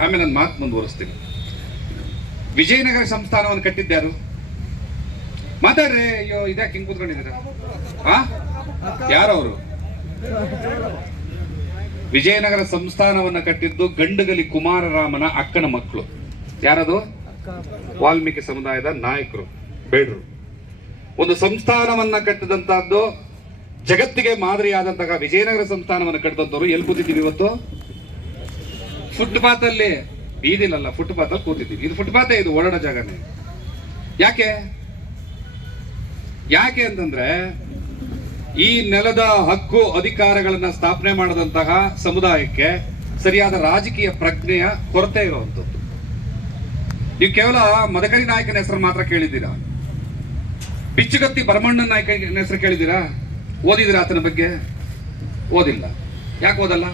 ಆಮೇಲೆ ನನ್ನ ಮಾತು ಮುಂದುವರಿಸ್ತೀನಿ. ವಿಜಯನಗರ ಸಂಸ್ಥಾನವನ್ನು ಕಟ್ಟಿದ್ದಾರು ಮಾತಾಡ್ರಿ, ಅಯ್ಯೋ, ಇದ್ಯಾಕೆ ಹಿಂಗ್ ಕೂತ್ಕೊಂಡಿದ್ದೀರ? ಆ? ಯಾರವರು? ವಿಜಯನಗರ ಸಂಸ್ಥಾನವನ್ನ ಕಟ್ಟಿದ್ದು ಗಂಡಗಲಿ ಕುಮಾರರಾಮನ ಅಕ್ಕನ ಮಕ್ಕಳು. ಯಾರದು? ವಾಲ್ಮೀಕಿ ಸಮುದಾಯದ ನಾಯಕರು, ಬೇಡ್ರು. ಒಂದು ಸಂಸ್ಥಾನವನ್ನ ಕಟ್ಟಿದಂತಹದ್ದು ಜಗತ್ತಿಗೆ ಮಾದರಿಯಾದಂತಹ ವಿಜಯನಗರ ಸಂಸ್ಥಾನವನ್ನು ಕಟ್ಟಿದಂಥವ್ರು ಎಲ್ಲಿ ಕೂತಿದ್ದೀವಿ ಇವತ್ತು? ಫುಟ್ಪಾತ್ ಅಲ್ಲಿ ಬೀದಿಲಲ್ಲ ಫುಟ್ಪಾತ್ ಅಲ್ಲಿ ಕೂತಿದ್ದೀವಿ. ಇದು ಫುಟ್ಪಾತ್, ಇದು ಓಡಾಡೋ ಜಾಗನೇ. ಯಾಕೆ? ಯಾಕೆ ಅಂತಂದ್ರೆ ಈ ನೆಲದ ಹಕ್ಕು ಅಧಿಕಾರಗಳನ್ನ ಸ್ಥಾಪನೆ ಮಾಡದಂತಹ ಸಮುದಾಯಕ್ಕೆ ಸರಿಯಾದ ರಾಜಕೀಯ ಪ್ರಜ್ಞೆಯ ಕೊರತೆ ಇರುವಂತದ್ದು ನೀವು ಕೇವಲ ಮದಕರಿ ನಾಯಕನ ಹೆಸರು ಮಾತ್ರ ಕೇಳಿದ್ದೀರಾ? ಬಿಚ್ಚುಗತ್ತಿ ಭರಮಣ್ಣನ ನಾಯಕನ ಹೆಸರು ಕೇಳಿದ್ದೀರಾ? ಓದಿದಿರಾ ಆತನ ಬಗ್ಗೆ? ಓದಿಲ್ಲ. ಯಾಕೆ ಓದಲ್ಲ?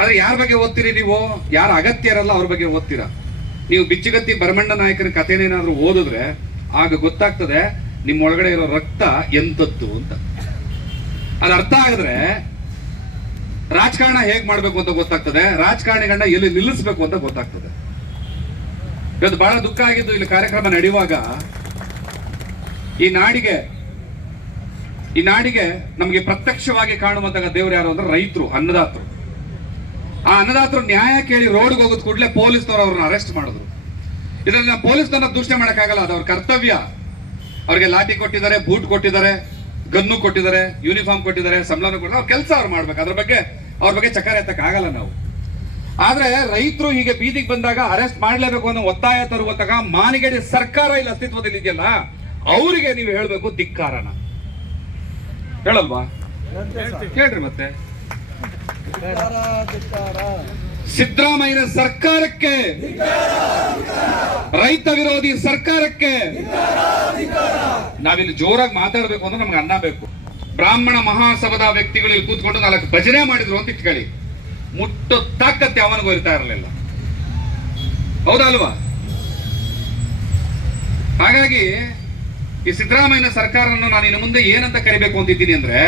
ಆದ್ರೆ ಯಾರ ಬಗ್ಗೆ ಓದ್ತೀರಿ ನೀವು? ಯಾರ ಅಗತ್ಯ ಇರಲ್ಲ ಅವ್ರ ಬಗ್ಗೆ ಓದ್ತೀರಾ? ನೀವು ಬಿಚ್ಚುಗತ್ತಿ ಭರಮಣ್ಣ ನಾಯಕನ ಕಥೆನೇನಾದ್ರೂ ಓದಿದ್ರೆ ಆಗ ಗೊತ್ತಾಗ್ತದೆ ನಿಮ್ಮ ಒಳಗಡೆ ಇರೋ ರಕ್ತ ಎಂತದ್ದು ಅಂತ. ಅದು ಅರ್ಥ ಆಗಿದ್ರೆ ರಾಜಕಾರಣ ಹೇಗ್ ಮಾಡ್ಬೇಕು ಅಂತ ಗೊತ್ತಾಗ್ತದೆ. ರಾಜಕಾರಣಿಗಳನ್ನ ಎಲ್ಲಿ ನಿಲ್ಲಿಸ್ಬೇಕು ಅಂತ ಗೊತ್ತಾಗ್ತದೆ. ಇವತ್ತು ಬಹಳ ದುಃಖ ಆಗಿದ್ದು ಇಲ್ಲಿ ಕಾರ್ಯಕ್ರಮ ನಡೆಯುವಾಗ ಈ ನಾಡಿಗೆ ಈ ನಾಡಿಗೆ ನಮಗೆ ಪ್ರತ್ಯಕ್ಷವಾಗಿ ಕಾಣುವಂತಹ ದೇವರು ಯಾರು ಅಂದ್ರೆ ರೈತರು, ಅನ್ನದಾತರು. ಆ ಅನ್ನದಾತರು ನ್ಯಾಯ ಕೇಳಿ ರೋಡ್ಗೆ ಹೋಗೋದ್ ಕೂಡಲೇ ಪೊಲೀಸ್ನವರು ಅವ್ರನ್ನ ಅರೆಸ್ಟ್ ಮಾಡಿದ್ರು. ಇದನ್ನ ಪೊಲೀಸ್ನವ್ರನ್ನ ದೂಷಣೆ ಮಾಡೋಕ್ಕಾಗಲ್ಲ ಅದು ಅವ್ರ ಕರ್ತವ್ಯ. ಅವ್ರಿಗೆ ಲಾಠಿ ಕೊಟ್ಟಿದ್ದಾರೆ, ಬೂಟ್ ಕೊಟ್ಟಿದ್ದಾರೆ, ಗನ್ನು ಕೊಟ್ಟಿದ್ದಾರೆ ಯೂನಿಫಾರ್ಮ್ ಕೊಟ್ಟಿದ್ದಾರೆ, ಸಂಬಳನೂ ಕೊಟ್ಟಿದ್ದಾರೆ. ಅವ್ರ ಕೆಲಸ ಅವ್ರು ಮಾಡ್ಬೇಕು. ಅದ್ರ ಬಗ್ಗೆ, ಅವ್ರ ಬಗ್ಗೆ ಚಕಾರ ಎತ್ತಕ್ಕಾಗಲ್ಲ ನಾವು. ಆದ್ರೆ ರೈತರು ಹೀಗೆ ಬೀದಿಗೆ ಬಂದಾಗ ಅರೆಸ್ಟ್ ಮಾಡ್ಲೇಬೇಕು ಅನ್ನೋ ಒತ್ತಾಯ ತರುವಂತಹ ಮಾನಿಗಡಿ ಸರ್ಕಾರ ಇಲ್ಲಿ ಅಸ್ತಿತ್ವದಲ್ಲಿ ಇದೆಯಲ್ಲ, ಅವರಿಗೆ ನೀವು ಹೇಳ್ಬೇಕು ಧಿಕ್ಕಾರನ ಹೇಳಲ್ವಾ? ಹೇಳ್ರಿ ಮತ್ತೆ. ಸಿದ್ದರಾಮಯ್ಯನ ಸರ್ಕಾರಕ್ಕೆ, ರೈತ ವಿರೋಧಿ ಸರ್ಕಾರಕ್ಕೆ ನಾವಿಲ್ಲಿ ಜೋರಾಗಿ ಮಾತಾಡಬೇಕು ಅಂದ್ರೆ ನಮ್ಗೆ ಅನ್ನ ಬೇಕು. ಬ್ರಾಹ್ಮಣ ಮಹಾಸಭಾದ ವ್ಯಕ್ತಿಗಳು ಕೂತ್ಕೊಂಡು ನಾಲ್ಕು ಭಜನೆ ಮಾಡಿದ್ರು ಅಂತ ಇಟ್ಕೊಳ್ಳಿ. ಮುಟ್ಟು ತಾಕತ್ತೆ ಅವನಿಗೂ ಇರ್ತಾ ಇರಲಿಲ್ಲ. ಹೌದಾ ಅಲ್ವಾ? ಹಾಗಾಗಿ ಈ ಸಿದ್ದರಾಮಯ್ಯನ ಸರ್ಕಾರವನ್ನು ನಾನು ಇನ್ನು ಮುಂದೆ ಏನಂತ ಕರಿಬೇಕು ಅಂತಿದ್ದೀನಿ ಅಂದ್ರೆ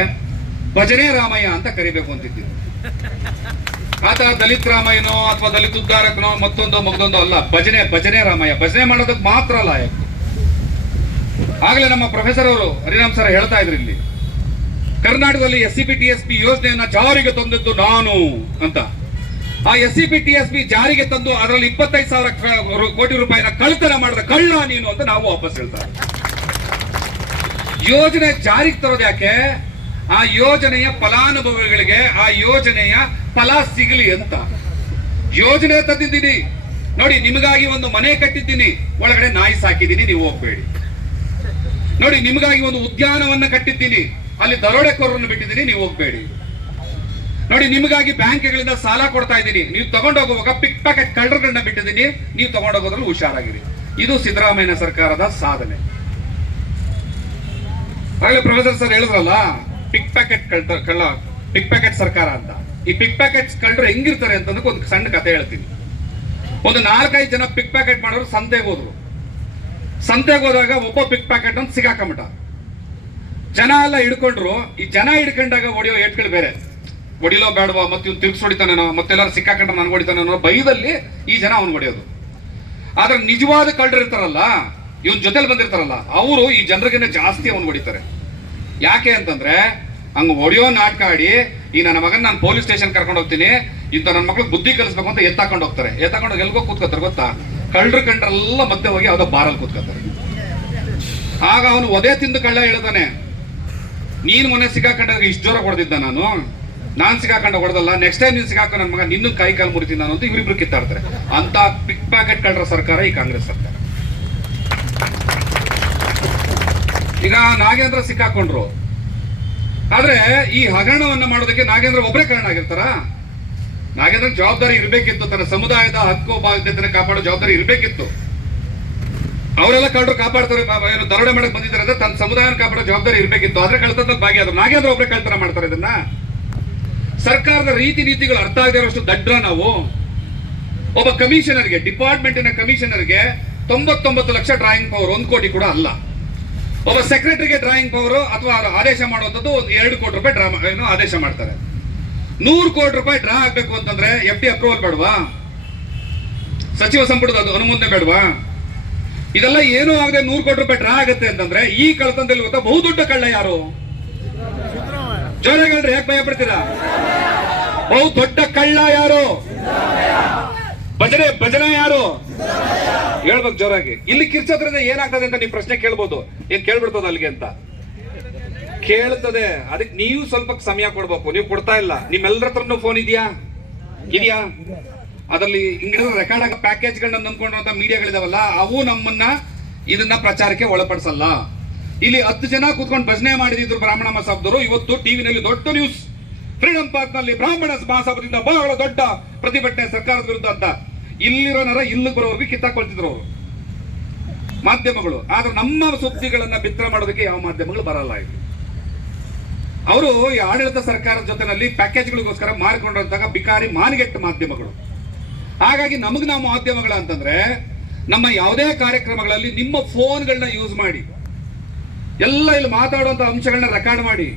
ಭಜನೆ ರಾಮಯ್ಯ ಅಂತ ಕರಿಬೇಕು ಅಂತಿದ್ದೀನಿ. ಆತ ದಲಿತ ರಾಮಯ್ಯನೋ ಅಥವಾ ದಲಿತ ಉದ್ಧಾರಕನೋ, ಮತ್ತೊಂದು ಮಗದೊಂದು ಅಲ್ಲ. ಭಜನೆ ಭಜನೆ ರಾಮಯ್ಯ ಭಜನೆ ಮಾಡೋದಕ್ಕೆ ಮಾತ್ರ ಅಲ್ಲ ಆಗಲೇ ನಮ್ಮ ಪ್ರೊಫೆಸರ್ ಅವರು, ಹರಿರಾಮ್ ಸರ್ ಹೇಳ್ತಾ ಇದ್ರು ಇಲ್ಲಿ. ಕರ್ನಾಟಕದಲ್ಲಿ S C P T S P ಯೋಜನೆಯನ್ನ ಜಾರಿಗೆ ತಂದದ್ದು ನಾನು ಅಂತ. ಆ S C P T S P ಜಾರಿಗೆ ತಂದು ಅದರಲ್ಲಿ ಇಪ್ಪತ್ತೈದು ಸಾವಿರ ಕೋಟಿ ರೂಪಾಯಿನ ಕಳ್ತನ ಮಾಡಿದ ಕಳ್ಳ ನೀನು ಅಂತ ನಾವು ವಾಪಸ್ ಹೇಳ್ತಾರೆ ಯೋಜನೆ ಜಾರಿಗೆ ತರೋದು ಯಾಕೆ? ಆ ಯೋಜನೆಯ ಫಲಾನುಭವಿಗಳಿಗೆ ಆ ಯೋಜನೆಯ ಫಲ ಸಿಗಲಿ ಅಂತ. ಯೋಜನೆ ತಂದಿದ್ದೀನಿ. ನೋಡಿ, ನಿಮಗಾಗಿ ಒಂದು ಮನೆ ಕಟ್ಟಿದ್ದೀನಿ. ಒಳಗಡೆ ನಾಯಿ ಸಾಕಿದ್ದೀನಿ, ನೀವು ಹೋಗ್ಬೇಡಿ. ನೋಡಿ, ನಿಮಗಾಗಿ ಒಂದು ಉದ್ಯಾನವನ್ನ ಕಟ್ಟಿದ್ದೀನಿ. ಅಲ್ಲಿ ದರೋಡೆಕೋರನ್ನು ಬಿಟ್ಟಿದ್ದೀನಿ, ನೀವು ಹೋಗ್ಬೇಡಿ. ನೋಡಿ, ನಿಮಗಾಗಿ ಬ್ಯಾಂಕ್ಗಳಿಂದ ಸಾಲ ಕೊಡ್ತಾ ಇದ್ದೀನಿ. ನೀವು ತಗೊಂಡೋಗುವಾಗ ಪಿಕ್ ಪ್ಯಾಕೆಟ್ ಕಳ್ಳರನ್ನ ಬಿಟ್ಟಿದ್ದೀನಿ. ನೀವು ತಗೊಂಡೋಗೋದ್ರಲ್ಲಿ ಹುಷಾರಾಗಿರಿ. ಇದು ಸಿದ್ದರಾಮಯ್ಯ ಸರ್ಕಾರದ ಸಾಧನೆ. ಪ್ರೊಫೆಸರ್ ಸರ್ ಹೇಳಿದ್ರಲ್ಲ? ಪಿಕ್ ಪ್ಯಾಕೆಟ್ ಕಳ್ಳ ಪಿಕ್ ಪ್ಯಾಕೆಟ್ ಸರ್ಕಾರ ಅಂತ. ಈ ಪಿಕ್ ಪ್ಯಾಕೆಟ್ಸ್ ಕಳ್ಳರು ಹೆಂಗಿರ್ತಾರೆ ಅಂತಂದಕ್ಕೆ ಒಂದು ಸಣ್ಣ ಕಥೆ ಹೇಳ್ತೀನಿ. ಒಂದು ನಾಲ್ಕೈದು ಜನ ಪಿಕ್ ಪ್ಯಾಕೆಟ್ ಮಾಡೋರು ಸಂತೆಗೆ ಹೋದ್ರು. ಸಂತೆಗೆ ಹೋದಾಗ ಒಬ್ಬ ಪಿಕ್ ಪ್ಯಾಕೆಟ್ ಅಂತ ಸಿಗಾಕೊಂಬಿಟ್ಟ ಜನ ಎಲ್ಲ ಹಿಡ್ಕೊಂಡ್ರು. ಈ ಜನ ಹಿಡ್ಕೊಂಡಾಗ ಹೊಡಿಯೋ ಏಟ್ಗಳು ಬೇರೆ. ಹೊಡಿಲೋ ಬೇಡವಾ ಮತ್ತೆ ಇವ್ನು ತಿರ್ಗಿಸ್ ಹೊಡಿತಾನೇನೋ, ಮತ್ತೆಲ್ಲರೂ ಸಿಕ್ಕಾಕೊಂಡು ನನ್ಗೆ ಹೊಡಿತಾನೇನೋ ಭಯದಲ್ಲಿ ಈ ಜನ ಅವ್ನು ಹೊಡೆಯೋದು. ಆದ್ರೆ ನಿಜವಾದ ಕಳ್ಳರು ಇರ್ತಾರಲ್ಲ ಇವನ್ ಜೊತೆಲಿ ಬಂದಿರ್ತಾರಲ್ಲ, ಅವರು ಈ ಜನರಿಗೇನೆ ಜಾಸ್ತಿ ಅವ್ನು ಹೊಡಿತಾರೆ. ಯಾಕೆ ಅಂತಂದ್ರೆ, ಹಂಗ ಒಡೆಯೋ ನಾಟಕ ಆಡಿ, ಈ ನನ್ನ ಮಗನ ನಾನು ಪೊಲೀಸ್ ಸ್ಟೇಷನ್ ಕರ್ಕೊಂಡು ಹೋಗ್ತೀನಿ, ಇಂಥ ನನ್ನ ಮಕ್ಳಿಗೆ ಬುದ್ಧಿ ಕಲಿಸ್ಬೇಕು ಅಂತ ಎತ್ತಾಕೊಂಡು ಹೋಗ್ತಾರೆ. ಎತ್ತಾಕೊಂಡು ಎಲ್ಗೋ ಕೂತ್ಕೋತಾರೆ ಗೊತ್ತಾ? ಕಳ್ಳರು ಕಂಡ್ರೆಲ್ಲ ಮತ್ತೆ ಹೋಗಿ ಯಾವುದೋ ಬಾರಲ್ಲಿ ಕೂತ್ಕೋತಾರೆ. ಆಗ ಅವನು ಒದೆ ತಿಂದು ಕಳ್ಳ ಹೇಳ್ತಾನೆ, ನೀನು ಮೊನ್ನೆ ಸಿಕ್ಕಾಕೊಂಡಾಗ ಇಷ್ಟು ಜೋರ ಹೊಡೆದಿದ್ದ ನಾನು? ನಾನ್ ಸಿಕ್ಕಾಕೊಂಡ ಹೊಡೆದಲ್ಲ ನೆಕ್ಸ್ಟ್ ಟೈಮ್ ನೀನು ಸಿಕ್ಕಾಕ ನನ್ನ ಮಗ ನಿನ್ನ ಕೈ ಕಾಲು ಮುರಿತೀನಿ ನಾನು ಅಂತ ಇವರಿಬ್ರು ಕಿತ್ತಾಡ್ತಾರೆ. ಅಂತ ಪಿಕ್ ಪ್ಯಾಕೆಟ್ ಕಳ್ಳರ ಸರ್ಕಾರ ಈ ಕಾಂಗ್ರೆಸ್ ಸರ್ಕಾರ. ಈಗ ನಾಗೇಂದ್ರ ಸಿಕ್ಕಾಕೊಂಡ್ರು. ಆದ್ರೆ ಈ ಹಗರಣವನ್ನು ಮಾಡೋದಕ್ಕೆ ನಾಗೇಂದ್ರ ಒಬ್ಬರೇ ಕಾರಣ ಆಗಿರ್ತಾರ? ನಾಗೇಂದ್ರ ಜವಾಬ್ದಾರಿ ಇರಬೇಕಿತ್ತು, ತನ್ನ ಸಮುದಾಯದ ಹಕ್ಕು ಬಾಧ್ಯತೆ ಕಾಪಾಡೋ ಜವಾಬ್ದಾರಿ ಇರಬೇಕಿತ್ತು. ಅವರೆಲ್ಲ ಕಳ್ಳರು ಕಾಪಾಡ್ತಾರೆ ಏನು ದರೋಡೆ ಮಾಡಕ್ ಬಂದಿದ್ದಾರೆ ಅಂದ್ರೆ ತನ್ನ ಸಮುದಾಯನ ಕಾಪಾಡೋ ಜವಾಬ್ದಾರಿ ಇರಬೇಕಿತ್ತು. ಆದ್ರೆ ಭಾಗ್ಯ ಭಾಗಿಯಾದ್ರು ನಾಗೇಂದ್ರ ಒಬ್ಬರೇ ಕಳ್ತನ ಮಾಡ್ತಾರೆ ಇದನ್ನ? ಸರ್ಕಾರದ ರೀತಿ ನೀತಿಗಳು ಅರ್ಥ ಆಗದೆ ಇರೋಷ್ಟು ದಡ್ರ ನಾವು. ಒಬ್ಬ ಕಮಿಷನರ್ಗೆ, ಡಿಪಾರ್ಟ್ಮೆಂಟಿನ ಕಮಿಷನರ್ಗೆ ತೊಂಬತ್ತೊಂಬತ್ತು ಲಕ್ಷ ಡ್ರಾಯಿಂಗ್ ಪವರ್, ಒಂದು ಕೋಟಿ ಕೂಡ ಅಲ್ಲ. ಒಬ್ಬ ಸೆಕ್ರೆಟರಿಗೆ ಡ್ರಾಯಿಂಗ್ ಪವರ್ ಅಥವಾ ಆದೇಶ ಮಾಡುವಂಥದ್ದು ಒಂದು ಎರಡು ಕೋಟಿ ರೂಪಾಯಿ ಡ್ರಾ ಏನು ಆದೇಶ ಮಾಡ್ತಾರೆ. ನೂರು ಕೋಟಿ ರೂಪಾಯಿ ಡ್ರಾ ಆಗಬೇಕು ಅಂತಂದ್ರೆ ಎಫ್ ಡಿ ಅಪ್ರೂವಲ್ ಬೇಡವಾ? ಸಚಿವ ಸಂಪುಟದ ಅದು ಅನುಮೋದನೆ ಬೇಡವಾ? ಇದೆಲ್ಲ ಏನೂ ಆಗದೆ ನೂರು ಕೋಟಿ ರೂಪಾಯಿ ಡ್ರಾ ಆಗುತ್ತೆ ಅಂತಂದ್ರೆ ಈ ಕಳತನದಲ್ಲಿ ಗೊತ್ತಾ ಬಹುದೊಡ್ಡ ಕಳ್ಳ ಯಾರು? ಜೋರಾಗಲ್ರಿ ಯಾಕೆ ಭಯ ಪಡ್ತೀರಾ? ಬಹು ದೊಡ್ಡ ಕಳ್ಳ ಯಾರು? ಭಜನೆ ಭಜನೆ ಯಾರು? ಹೇಳ್ಬೇಕು ಜೋರಾಗಿ. ಇಲ್ಲಿ ಕಿರ್ಚೋದ್ರಿಂದ ಏನಾಗ್ತದೆ ಅಂತ ನೀವು ಪ್ರಶ್ನೆ ಕೇಳ್ಬೋದು. ಏನ್ ಕೇಳ್ಬಿಡ್ತದ ಅಲ್ಲಿಗೆ ಅಂತ? ಕೇಳ್ತದೆ. ಅದಕ್ಕೆ ನೀವು ಸ್ವಲ್ಪ ಸಮಯ ಕೊಡ್ಬೇಕು. ನೀವು ಕೊಡ್ತಾ ಇಲ್ಲ. ನಿಮ್ಮೆಲ್ಲರ ಹತ್ರನು ಫೋನ್ ಇದೆಯಾ? ಇದೆಯಾ? ಅದರಲ್ಲಿ ರೆಕಾರ್ಡ್ ಆಗೋ ಪ್ಯಾಕೇಜ್ಗಳನ್ನ ನಂಬ್ಕೊಂಡಿರುವಂತ ಮೀಡಿಯಾಗಳಿದಾವಲ್ಲ ಅವು ನಮ್ಮನ್ನ ಇದನ್ನ ಪ್ರಚಾರಕ್ಕೆ ಒಳಪಡಿಸಲ್ಲ. ಇಲ್ಲಿ ಹತ್ತು ಜನ ಕೂತ್ಕೊಂಡು ಭಜನೆ ಮಾಡಿದ್ರು ಬ್ರಾಹ್ಮಣ ಮಹಾಸಭದವರು ಇವತ್ತು ಟಿವಿನಲ್ಲಿ ದೊಡ್ಡ ನ್ಯೂಸ್ ಫ್ರೀಡಂ ಪಾರ್ಕ್ನಲ್ಲಿ ಬ್ರಾಹ್ಮಣ ಮಹಾಸಭದಿಂದ ಬಹಳ ದೊಡ್ಡ ಪ್ರತಿಭಟನೆ ಸರ್ಕಾರದ ವಿರುದ್ಧ ಅಂತ. ಇಲ್ಲಿರೋ ನರ ಇಲ್ಲಿಗೆ ಬರೋವರೆಗೆ ಕಿತ್ತಾಕೊಳ್ತಿದ್ರು ಅವರು. ಮಾಧ್ಯಮಗಳು. ಆದ್ರೆ ನಮ್ಮ ಸುದ್ದಿಗಳನ್ನ ಬಿತ್ತರ ಮಾಡೋದಕ್ಕೆ ಯಾವ ಮಾಧ್ಯಮಗಳು ಬರಲ್ಲ ಇದು ಅವರು ಈ ಆಡಳಿತ ಸರ್ಕಾರದ ಜೊತೆನಲ್ಲಿ ಪ್ಯಾಕೇಜ್ಗಳಿಗೋಸ್ಕರ ಮಾರಿಕೊಂಡಿರುವಂತಹ ಬಿಕಾರಿ ಮಾನಗೆಟ್ಟ ಮಾಧ್ಯಮಗಳು. ಹಾಗಾಗಿ ನಮಗೆ ನಾವು ಮಾಧ್ಯಮಗಳ ಅಂತಂದ್ರೆ ನಮ್ಮ ಯಾವುದೇ ಕಾರ್ಯಕ್ರಮಗಳಲ್ಲಿ ನಿಮ್ಮ ಫೋನ್ಗಳನ್ನ ಯೂಸ್ ಮಾಡಿ. ಎಲ್ಲ ಇಲ್ಲಿ ಮಾತಾಡುವಂತ ಅಂಶಗಳನ್ನ ರೆಕಾರ್ಡ್ ಮಾಡಿ.